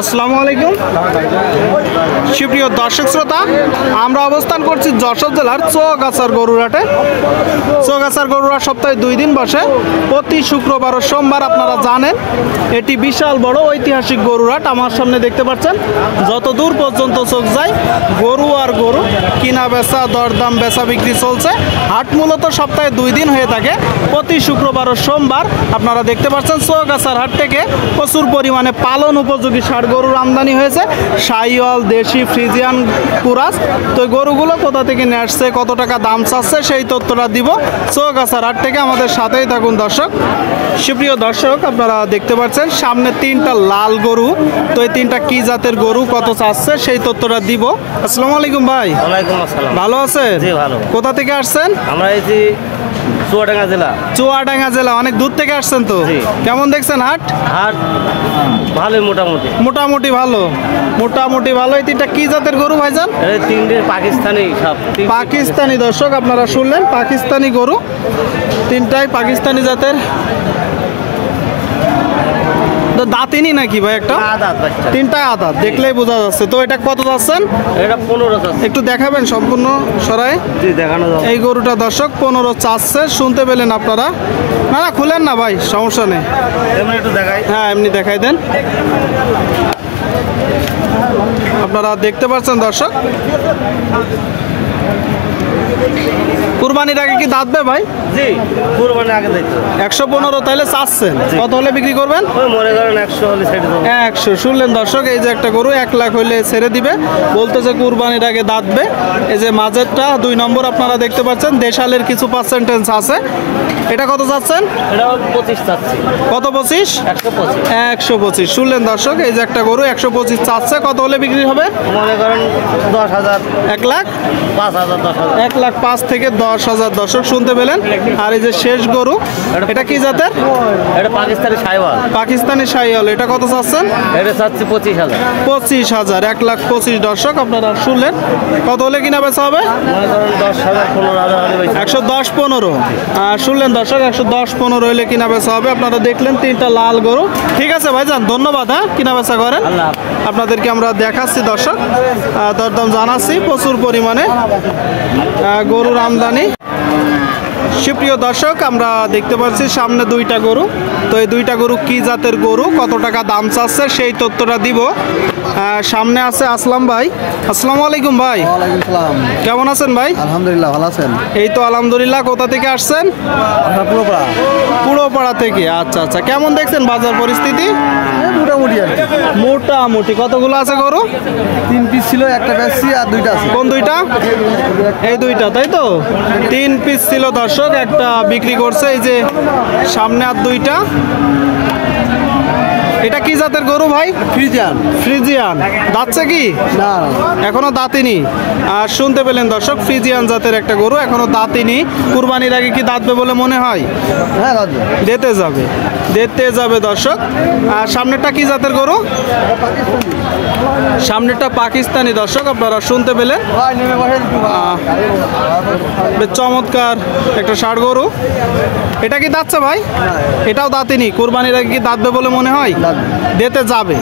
আসসালামু আলাইকুম সুপ্রিয় দর্শক শ্রোতা, আমরা অবস্থান করছি যশোর জেলার চৌগাছার গরুরহাটে। চৌগাছার গরুরহাট সপ্তাহে 2 দিন বসে, প্রতি শুক্রবার ও সোমবার। আপনারা জানেন এটি বিশাল বড় ঐতিহাসিক গরুরহাট। আমার সামনে দেখতে পাচ্ছেন, যত দূর পর্যন্ত চোখ যায় গরু আর গরু, কিনা বেচা, দরদাম, বেচা বিক্রি চলছে। হাট মূলত সপ্তাহে 2 দিন হয়ে থাকে, প্রতি শুক্রবার ও সোমবার। আপনারা দেখতে পাচ্ছেন চৌগাছার হাট থেকে প্রচুর পরিমাণে পালন উপযোগী ষাঁড় গরুর আমদানি হয়েছে, শাহিওয়াল, দেশি, ফ্রিজিয়ান, কুরাস। তো গরুগুলো কোথা থেকে নিয়ে আসছে, কত টাকা দাম চাচ্ছে, সেই তথ্যটা দিব চৌগাছার হাট থেকে। আমাদের সাথেই থাকুন দর্শক। সুপ্রিয় দর্শক, আপনারা দেখতে পাচ্ছেন সামনে 3টা লাল গরু। তো এই 3টা কি জাতের গরু, কত চাচ্ছে, সেই তথ্যটা দিব। আসসালামু আলাইকুম ভাই। ওয়ালাইকুম আসসালাম। ভালো আছেন? জি ভালো। কোথা থেকে আসছেন? আমরা এই যে চুয়াডাঙ্গা জেলা। চুয়াডাঙ্গা জেলা, অনেক দূর থেকে আসছেন তো। জি। কেমন দেখছেন হাট? হাট ভালোই মোটামুটি। মোটামুটি ভালো, মোটামুটি ভালো। এই 3টা কি জাতের গরু ভাইজান? এই 3টে পাকিস্তানি সব। পাকিস্তানি। দর্শক আপনারা শুনলেন, পাকিস্তানি গরু, 3টাই পাকিস্তানি জাতের। তো দাঁতিনি নাকি ভাই? একটা আদাত বাচ্চা। 3টাই আদাত, দেখলেই বোঝা যাচ্ছে। তো এটা কত যাচ্ছেন? এটা 15 আছে। একটু দেখাবেন সম্পূর্ণ সরাই। জি দেখানো যাবে। এই গরুটা দর্শক 15 চাচ্ছে, শুনতে পেলেন আপনারা। না না, খুলেন না ভাই, সমস্যা নেই। এমনি একটু দেখাই। হ্যাঁ, এমনি দেখাই দেন। আপনারা দেখতে পাচ্ছেন দর্শক, কুরবানির আগে কি দাঁতবে ভাই? জি কুরবানি আগে দিতে 115 তাইলে চাচ্ছেন, কত হলে বিক্রি করবেন? ওই মনে করেন 100 হলে ছেড়ে দেবো। 100। শুনলেন দর্শক, এই যে একটা গরু 1 লাখ হইলে ছেড়ে দিবে, বলতেছে কুরবানির আগে দাঁতবে। এই যে মাঝেরটা 2 নম্বর আপনারা দেখতে পাচ্ছেন, দেশালের কিছু পার্সেন্টেজ আছে। এটা কত চাচ্ছেন? এটা 25 চাচ্ছি। কত? 25? 125। 125। শুনলেন দর্শক, এই যে একটা গরু 125 চাচ্ছে, কত হলে বিক্রি হবে? মনে করেন 10,000, 1 লাখ 5,000, 10,000। 1 লাখ 5 থেকে 10,000 দর্শক শুনতে পেলেন। আর এই যে শেষ গরু, এটা কি জাতের? এটা পাকিস্তানি শাহিওয়াল। পাকিস্তানি শাহিওয়াল। এটা কত চাচ্ছেন? এটা চাচ্ছি 25,000। 25,000। 1 লাখ 25 দর্শক আপনারা শুনলেন। কত হলে কিনা বেচা হবে? মনে করেন 10,000, 15,000 হলে বেশি। 110, 15। শুনলেন দর্শক, 110, 15 হইলে কিনা বেচা হবে। আপনারা দেখলেন 3টা লাল গরু। ঠিক আছে ভাইজান, ধন্যবাদ। হ্যাঁ, কিনা বেচা করেন। আল্লাহ। আপনাদেরকে আমরা দেখাচ্ছি দর্শক, দরদাম জানাচ্ছি। প্রচুর পরিমাণে গরুর আমদানি। সুপ্রিয় দর্শক, আমরা দেখতে পাচ্ছি সামনে 2টা গরু। তো এই 2টা গরু কি জাতের গরু, কত টাকা দাম চাচ্ছে, সেই তথ্যটা দিব। সামনে আছে আসলাম ভাই। আসসালামু আলাইকুম ভাই। ওয়ালাইকুম সালাম। কেমন আছেন ভাই? আলহামদুলিল্লাহ, ভালো আছেন? এই তো আলহামদুলিল্লাহ। কোথা থেকে আসছেন? আমরা পুরোপাড়া। পুরোপাড়া থেকে। আচ্ছা আচ্ছা। কেমন দেখছেন বাজার পরিস্থিতি? মোটামুটি আর কি। মোটামুটি। কতগুলো আছে গরু? 3 পিস ছিল, একটা বেশি আর 2টা আছে। কোন 2টা? এই 2টা, তাই তো? 3 পিস ছিল দর্শক, একটা বিক্রি করছে। এই যে সামনে আর 2টা। এটা কি জাতের গরু ভাই? ফ্রিজিয়ান। ফ্রিজিয়ান। দাঁতছে কি? না এখনো দাঁতিনি। আর শুনতে পেলেন দর্শক, ফ্রিজিয়ান জাতের একটা গরু, এখনো দাঁতিনি। কুরবানির আগে কি দাঁতবে বলে মনে হয়? হ্যাঁ দাদু। দিতে যাবে, দিতে যাবে দর্শক। আর সামনেরটা কি জাতের গরু? সামনেরটা পাকিস্তানি দর্শক, আপনারা শুনতে পেলেন। বেশ চমৎকার একটা ষাঁড় গরু। এটা কি দাঁতছে ভাই? এটাও দাঁতিনি। কুরবানির আগে কি দাঁতবে বলে মনে হয়? দিতে যাবে।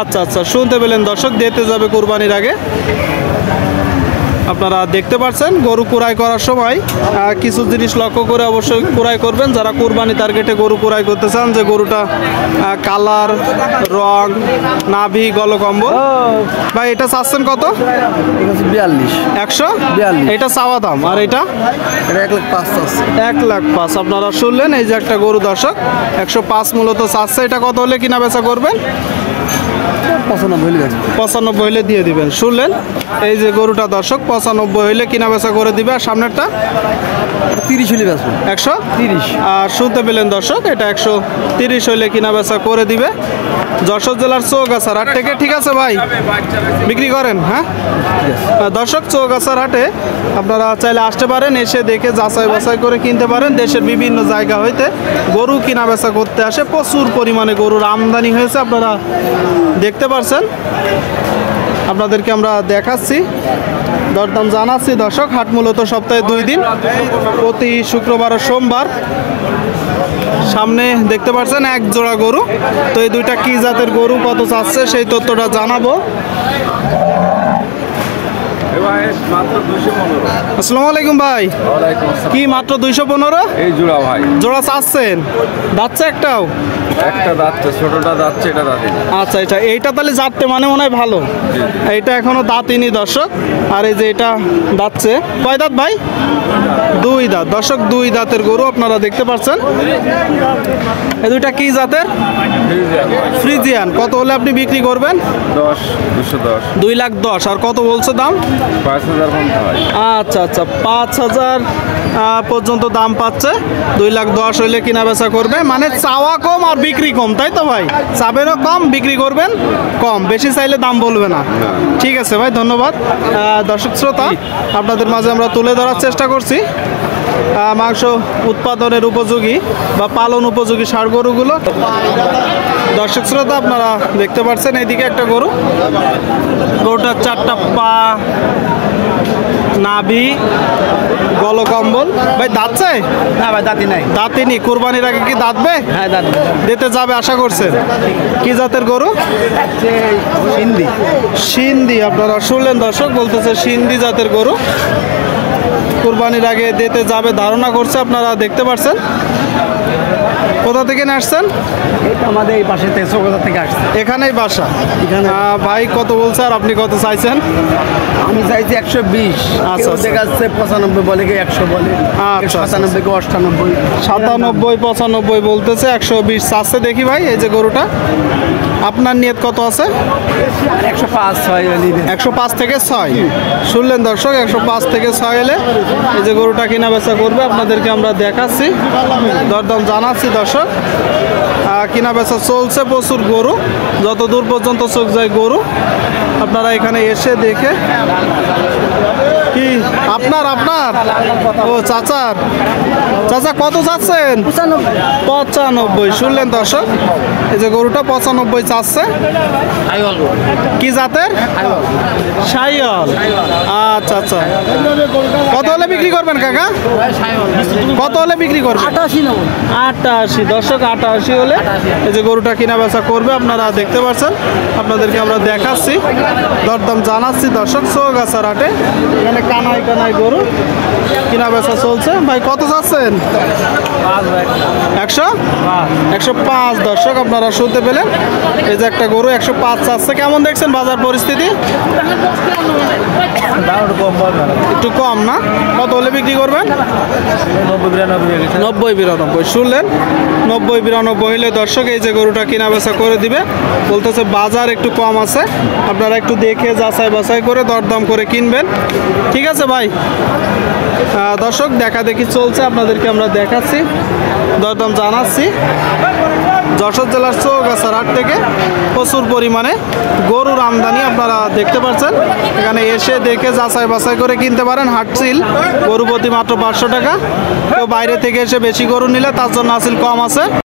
আচ্ছা আচ্ছা, শুনতে পেলেন দর্শক, দিতে যাবে কুরবানির আগে। আপনারা দেখতে পাচ্ছেন গরু কুড়াই করার সময় কিছু জিনিস লক্ষ্য করে অবশ্যই কুড়াই করবেন। যারা কুরবানি টার্গেটে গরু কুড়াই করতে চান, যে গরুটা কালার, রং, নাভি, গলকম্বল। ভাই এটা চাচ্ছেন কত? 42। 142। এটা চাওয়া দাম। আর এটা? এটা 1 লাখ 5 আছে। 1 লাখ 5। আপনারা শুনলেন, এই যে একটা গরু দর্শক 105 মূলত চাচ্ছে। এটা কত হলে কিনা বেচা করবেন? 95 হইলে গেছে। 95 হইলে দিয়ে দিবেন। শুনলেন, এই যে গরুটা দর্শক 95 হইলে কিনা বেচা করে দিবে। আর সামনেরটা 30 হইলে গেছে। 130। আর শুনতে পেলেন দর্শক, এটা 130 হইলে কিনা বেচা করে দিবে। যশোর জেলার চৌগাছার হাট থেকে। ঠিক আছে ভাই, বিক্রি করেন। হ্যাঁ দর্শক, চৌগাছার হাটে আপনারা চাইলে আসতে পারেন, এসে দেখে যাচাই বাছাই করে কিনতে পারেন। দেশের বিভিন্ন জায়গা হইতে গরু কিনা বেচা করতে আসে। প্রচুর পরিমাণে গরুর আমদানি হয়েছে, আপনারা দেখতে পাচ্ছেন। আপনাদেরকে আমরা দেখাচ্ছি, দরদাম জানাচ্ছি দর্শক। হাট মূলত সপ্তাহে 2 দিন, প্রতি শুক্রবার ও সোমবার। সামনে দেখতে পাচ্ছেন এক জোড়া গরু। তো এই দুইটা কি জাতের গরু, কত চাচ্ছে সেই তথ্যটা জানাবো। আসসালামু আলাইকুম ভাই, কি মাত্র 215? এই জোড়া ভাই, জোড়া চাচ্ছেন? যাচ্ছে একটাও? একটা যাচ্ছে, ছোটটা যাচ্ছে, এটা দাঁড়িয়ে। আচ্ছা, এইটা তাহলে যাচ্ছে মানে মনে হয় ভালো। এইটা এখনো দাঁতিনি দর্শক। আর এই যে এটা দাঁতছে, কয় দাঁত ভাই? 2 দাঁত দর্শক, 2 দাঁতের গরু আপনারা দেখতে পাচ্ছেন। এই দুইটা কি জাতের? ফ্রিজিয়ান। কত হলে আপনি বিক্রি করবেন? 10, 210, 2,10,000। আর কত বলছে দাম? 5,000 পর্যন্ত হয়। আচ্ছা আচ্ছা, 5,000 পর্যন্ত দাম পাচ্ছে। 2,10,000 হইলে কিনা বেচা করবে, মানে চাওয়া কম আর বিক্রি কম, তাই তো ভাই? চাবেনও কম, বিক্রি করবেন কম, বেশি চাইলে দাম বলবে না। ঠিক আছে ভাই, ধন্যবাদ। দর্শক শ্রোতা, আপনাদের মাঝে আমরা তুলে ধরার চেষ্টা করছি মাংস উৎপাদনের উপযোগী বা পালন উপযোগী ষাঁড় গরুগুলো। দর্শক শ্রোতা, আপনারা দেখতে পাচ্ছেন এইদিকে একটা গরু, গরুটার 4টা পা, নাভি, গলকম্বল। ভাই দাঁতছে? না ভাই, দাঁতি নাই। দাঁতিনি। কুরবানির আগে কি দাঁতবে? হ্যাঁ, দাঁত দিতে যাবে আশা করছেন? কি জাতের গরু? হিন্দি। সিন্ধি। আপনারা শুনলেন দর্শক, বলতেছে সিন্ধি জাতের গরু। কুরবানির আগে দিতে যাবে ধারণা করছে, আপনারা দেখতে পাচ্ছেন। কোথা থেকে নিয়ে আসছেন? এটা আমাদের এই পাশে তেজগাঁও থেকে আসছে। এখানেই বাসা? এখানে। ভাই কত বলছে আর আপনি কত চাইছেন? আমি চাইছি 120। আচ্ছা, আচ্ছা। দেখাচ্ছে 95 বলে, কি 100 বলে, আচ্ছা, 97 কি 98। 97, 95 বলতেছে, 120 চাচ্ছে। দেখি ভাই, এই যে গরুটা, আপনার নিয়ত কত আছে? 105 হয়। 105 থেকে 6। শুনলেন দর্শক, 105 থেকে 6 এলে এই যে গরুটা কিনা বেচা করবে, আপনাদেরকে আমরা দেখাচ্ছি, দরদাম জানাচ্ছি দর্শক। কিনা বেচা চলছে, প্রচুর গরু, যত দূর পর্যন্ত চোখ যায় গরু। আপনারা এখানে এসে দেখে। কি আপনার? ও চাচার। চাচা কত চাচ্ছেন? 95। শুনলেন দর্শক, এই যে গরুটা 95 চাচ্ছে। কি জাতের? শাহিওয়াল। আচ্ছা আচ্ছা, কত হলে বিক্রি করবেন কাকা? কত হলে বিক্রি করবেন? 88। দর্শক, 88 হলে এই যে গরুটা কিনা বেচা করবে, আপনারা দেখতে পাচ্ছেন। আপনাদেরকে আমরা দেখাচ্ছি, দরদাম জানাচ্ছি দর্শক। চৌগাছার হাটে এখানে কানাই কানাই গরু কিনা বেচা চলছে। ভাই কত চাচ্ছেন? 105। দর্শক, আপনারা শুনতে পেলেন, এই যে একটা গরু 105 চাচ্ছে। কেমন দেখছেন বাজার পরিস্থিতি? একটু কম না? কত হলে বিক্রি করবেন? 90-92। শুনলেন, 90-92 হইলে দর্শক এই যে গরুটা কিনা বেচা করে দিবে। বলতেছে বাজার একটু কম আছে, আপনারা একটু দেখে যাচাই বাছাই করে দরদাম করে কিনবেন। ঠিক আছে ভাই। দর্শক, দেখা দেখি চলছে, আপনাদেরকে আমরা দেখাচ্ছি, দরদাম জানাচ্ছি। যশোর জেলার চৌগাছার হাট থেকে প্রচুর পরিমাণে গরুর আমদানি আপনারা দেখতে পাচ্ছেন। এখানে এসে দেখে যাচাই বাছাই করে কিনতে পারেন। হাটসিল গরু প্রতি মাত্র 500 টাকা। কেউ বাইরে থেকে এসে বেশি গরু নিলে তার জন্য আসিল কম আছে।